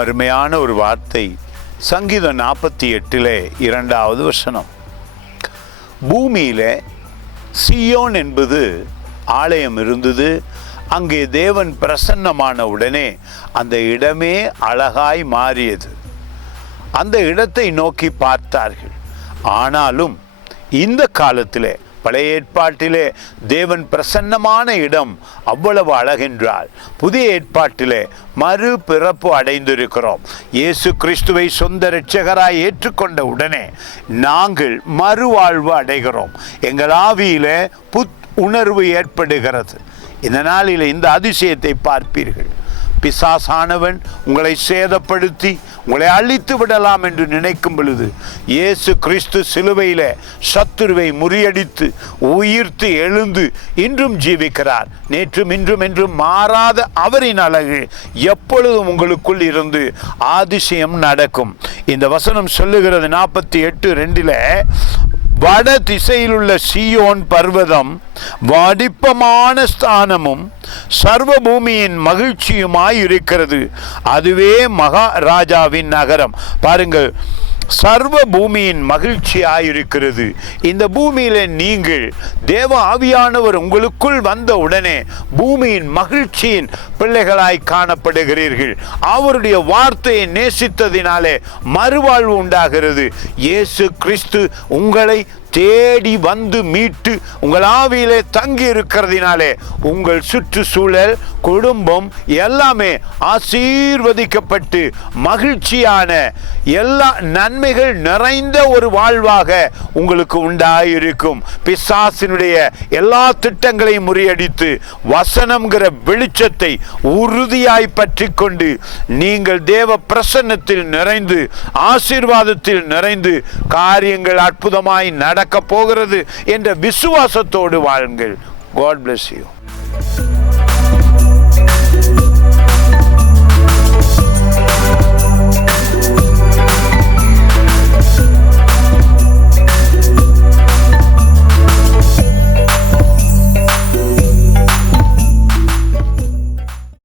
அருமையான ஒரு வார்த்தை. சங்கீதம் 48:2 வசனம். பூமியில சீயோன் என்பது ஆலயம் இருந்தது. அங்கே தேவன் பிரசன்னமான உடனே அந்த இடமே அழகாய் மாறியது. அந்த இடத்தை நோக்கி பார்த்தார்கள். ஆனாலும் இந்த காலத்திலே, பழைய ஏற்பாட்டிலே தேவன் பிரசன்னமான இடம் அவ்வளவு அழகென்றால், புதிய ஏற்பாட்டிலே மறு பிறப்பு அடைந்திருக்கிறோம். இயேசு கிறிஸ்துவை சொந்த இரட்சகராய் ஏற்றுக்கொண்ட உடனே நாங்கள் மறுவாழ்வு அடைகிறோம். எங்கள் ஆவியிலே உணர்வு ஏற்படுகிறது. இந்த நாளில் இந்த அதிசயத்தை பார்ப்பீர்கள். பிசாசானவன் உங்களை சேதப்படுத்தி உங்களை அழித்து விடலாம் என்று நினைக்கும் பொழுது இயேசு கிறிஸ்து சிலுவையில சத்துருவை முறியடித்து உயிர்த்து எழுந்து இன்றும் ஜீவிக்கிறார். நேற்றும் இன்றும் என்றும் மாறாத அவரின் அழகு எப்பொழுதும் உங்களுக்குள் இருந்து அதிசயம் நடக்கும். இந்த வசனம் சொல்லுகிறது 48:2 வட திசையில் உள்ள சீயோன் பர்வதம் வடிப்பமான ஸ்தானமும் சர்வ பூமியின் மகிழ்ச்சியுமாய் இருக்கிறது. அதுவே மகாராஜாவின் நகரம். பாருங்கள், சர்வ பூமியின் மகிழ்ச்சியாயிருக்கிறது. இந்த பூமியில நீங்கள் தேவ ஆவியானவர் உங்களுக்குள் வந்த உடனே பூமியின் மகிழ்ச்சியின் பிள்ளைகளாய் காணப்படுகிறீர்கள். அவருடைய வார்த்தையை நேசித்ததினாலே மறுவாழ்வு உண்டாகிறது. இயேசு கிறிஸ்து உங்களை தேடி வந்து மீட்டு உங்கள் ஆவியிலே தங்கி இருக்கிறதினாலே உங்கள் சுற்றுச்சூழல், குடும்பம் எல்லாமே ஆசீர்வதிக்கப்பட்டு மகிழ்ச்சியான எல்லா நன்மைகள் நிறைந்த ஒரு வாழ்வாக உங்களுக்கு உண்டாயிருக்கும். பிசாசினுடைய எல்லா திட்டங்களையும் முறியடித்து வசனம்ங்கிற வெளிச்சத்தை உறுதியாய் பற்றி கொண்டு நீங்கள் தேவ பிரசன்னத்தில் நிறைந்து ஆசீர்வாதத்தில் நிறைந்து காரியங்கள் அற்புதமாய் நடக்க போகிறது என்ற விசுவாசத்தோடு வாழுங்கள். God bless you.